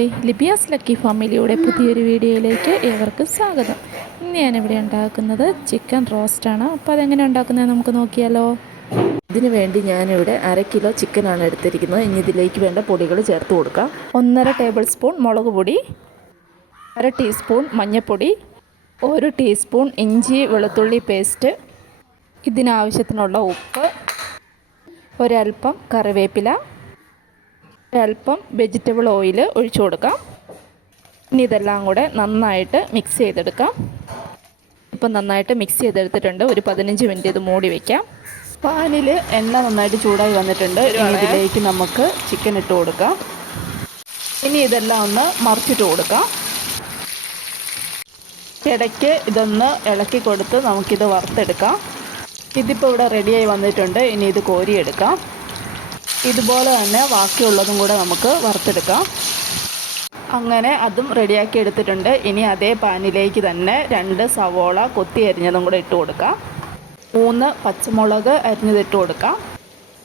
Hi Libiya's lucky ഫാമിലിയുടെ പുതിയൊരു വീഡിയോയിലേക്ക് ഏവർക്കും സ്വാഗതം. ഇന്ന് ഞാനിവിടെ ഉണ്ടാക്കുന്നത് ചിക്കൻ റോസ്റ്റാണ്. അപ്പോൾ അതെങ്ങനെ ഉണ്ടാക്കുന്നത് നമുക്ക് നോക്കിയാലോ. ഇതിനു വേണ്ടി ഞാനിവിടെ അര കിലോ ചിക്കനാണ് എടുത്തിരിക്കുന്നത്. ഇനി ഇതിലേക്ക് വേണ്ട പൊടികൾ ചേർത്ത് കൊടുക്കാം. ഒന്നര ടേബിൾ സ്പൂൺ മുളക് പൊടി അര ടീസ്പൂൺ മഞ്ഞൾപ്പൊടി ഒരു ടീസ്പൂൺ ഇഞ്ചി വെളുത്തുള്ളി പേസ്റ്റ് ഇതിനാവശ്യത്തിനുള്ള ഉപ്പ് ഒരൽപ്പം കറിവേപ്പില ഒരൽപ്പം വെജിറ്റബിൾ ഓയിൽ ഒഴിച്ചു കൊടുക്കാം. ഇനി ഇതെല്ലാം കൂടെ നന്നായിട്ട് മിക്സ് ചെയ്തെടുക്കാം. ഇപ്പം നന്നായിട്ട് മിക്സ് ചെയ്തെടുത്തിട്ടുണ്ട്. ഒരു പതിനഞ്ച് മിനിറ്റ് ഇത് മൂടി വയ്ക്കാം പാനിൽ എണ്ണ നന്നായിട്ട് ചൂടായി വന്നിട്ടുണ്ട്. ഇതിലേക്ക് നമുക്ക് ചിക്കൻ ഇട്ട് കൊടുക്കാം. ഇനി ഇതെല്ലാം ഒന്ന് മറിച്ചിട്ട് കൊടുക്കാം. ഇടയ്ക്ക് ഇതൊന്ന് ഇളക്കി കൊടുത്ത് നമുക്കിത് വറുത്തെടുക്കാം. ഇതിപ്പോൾ ഇവിടെ റെഡിയായി വന്നിട്ടുണ്ട്. ഇനി ഇത് കോരിയെടുക്കാം. ഇതുപോലെ തന്നെ ബാക്കിയുള്ളതും കൂടെ നമുക്ക് വറുത്തെടുക്കാം. അങ്ങനെ അതും റെഡിയാക്കി എടുത്തിട്ടുണ്ട്. ഇനി അതേ പാനിലേക്ക് തന്നെ രണ്ട് സവോള കൊത്തി അരിഞ്ഞതും കൂടെ ഇട്ട് കൊടുക്കാം. മൂന്ന് പച്ചമുളക് അരിഞ്ഞത് ഇട്ട് കൊടുക്കാം.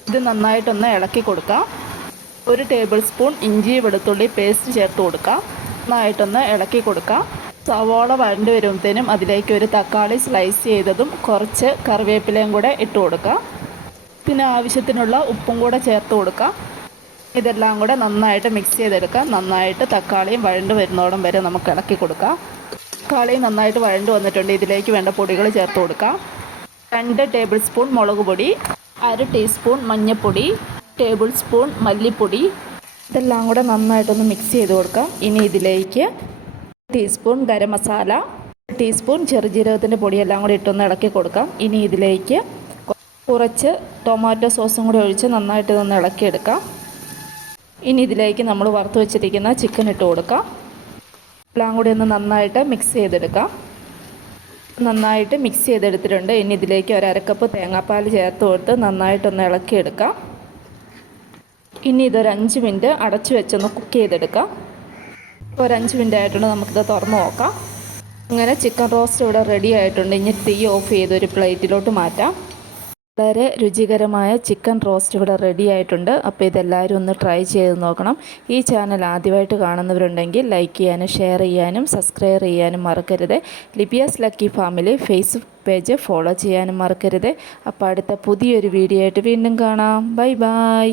ഇത് നന്നായിട്ടൊന്ന് ഇളക്കി കൊടുക്കാം. ഒരു ടേബിൾ സ്പൂൺ ഇഞ്ചി വെളുത്തുള്ളി പേസ്റ്റ് ചേർത്ത് കൊടുക്കാം. നന്നായിട്ടൊന്ന് ഇളക്കി കൊടുക്കാം. സവോള വരണ്ടി വരുമ്പോഴത്തേനും അതിലേക്ക് ഒരു തക്കാളി സ്ലൈസ് ചെയ്തതും കുറച്ച് കറിവേപ്പിലയും കൂടെ ഇട്ട് കൊടുക്കാം. പിന്നെ ആവശ്യത്തിനുള്ള ഉപ്പും കൂടെ ചേർത്ത് കൊടുക്കാം. ഇതെല്ലാം കൂടെ നന്നായിട്ട് മിക്സ് ചെയ്തെടുക്കുക നന്നായിട്ട് തക്കാളിയും വഴണ്ട് വരുന്നോടം വരെ നമുക്ക് ഇളക്കി കൊടുക്കാം. തക്കാളിയും നന്നായിട്ട് വഴണ്ട് വന്നിട്ടുണ്ട്. ഇതിലേക്ക് വേണ്ട പൊടികൾ ചേർത്ത് കൊടുക്കാം. രണ്ട് ടേബിൾ സ്പൂൺ മുളക് പൊടി അര ടീസ്പൂൺ മഞ്ഞൾപ്പൊടി ടേബിൾ സ്പൂൺ മല്ലിപ്പൊടി. ഇതെല്ലാം കൂടെ നന്നായിട്ടൊന്ന് മിക്സ് ചെയ്ത് കൊടുക്കാം. ഇനി ഇതിലേക്ക് ടീസ്പൂൺ ഗരം മസാല ടീസ്പൂൺ ചെറുജീരകത്തിന്റെ പൊടിയെല്ലാം കൂടി ഇട്ടൊന്ന് ഇളക്കി കൊടുക്കാം. ഇനി ഇതിലേക്ക് കുറച്ച് ടൊമാറ്റോ സോസും കൂടി ഒഴിച്ച് നന്നായിട്ട് ഇതൊന്ന് ഇളക്കിയെടുക്കാം. ഇനി ഇതിലേക്ക് നമ്മൾ വറുത്ത് വെച്ചിരിക്കുന്ന ചിക്കൻ ഇട്ട് കൊടുക്കാം. എല്ലാം കൂടി ഒന്ന് നന്നായിട്ട് മിക്സ് ചെയ്തെടുക്കാം. നന്നായിട്ട് മിക്സ് ചെയ്തെടുത്തിട്ടുണ്ട്. ഇനി ഇതിലേക്ക് ഒരു അരക്കപ്പ് തേങ്ങാപ്പാൽ ചേർത്ത് കൊടുത്ത് നന്നായിട്ടൊന്ന് ഇളക്കിയെടുക്കാം. ഇനി ഇതൊരു അഞ്ച് മിനിറ്റ് അടച്ചു വെച്ചൊന്ന് കുക്ക് ചെയ്തെടുക്കാം. ഒരു അഞ്ച് മിനിറ്റ് ആയിട്ടുണ്ട്. നമുക്കിത് തുറന്ന് നോക്കാം. അങ്ങനെ ചിക്കൻ റോസ്റ്റ് ഇവിടെ റെഡി ആയിട്ടുണ്ട്. ഇനി തീ ഓഫ് ചെയ്ത് ഒരു പ്ലേറ്റിലോട്ട് മാറ്റാം. വളരെ രുചികരമായ ചിക്കൻ റോസ്റ്റ് ഇവിടെ റെഡി ആയിട്ടുണ്ട്. അപ്പോൾ ഇതെല്ലാവരും ഒന്ന് ട്രൈ ചെയ്ത് നോക്കണം. ഈ ചാനൽ ആദ്യമായിട്ട് കാണുന്നവരുണ്ടെങ്കിൽ ലൈക്ക് ചെയ്യാനും ഷെയർ ചെയ്യാനും സബ്സ്ക്രൈബ് ചെയ്യാനും മറക്കരുത്. Libiya's lucky family Facebook page follow ചെയ്യാനും മറക്കരുത്. അപ്പോൾ അടുത്ത പുതിയൊരു വീഡിയോ ആയിട്ട് വീണ്ടും കാണാം. Bye bye.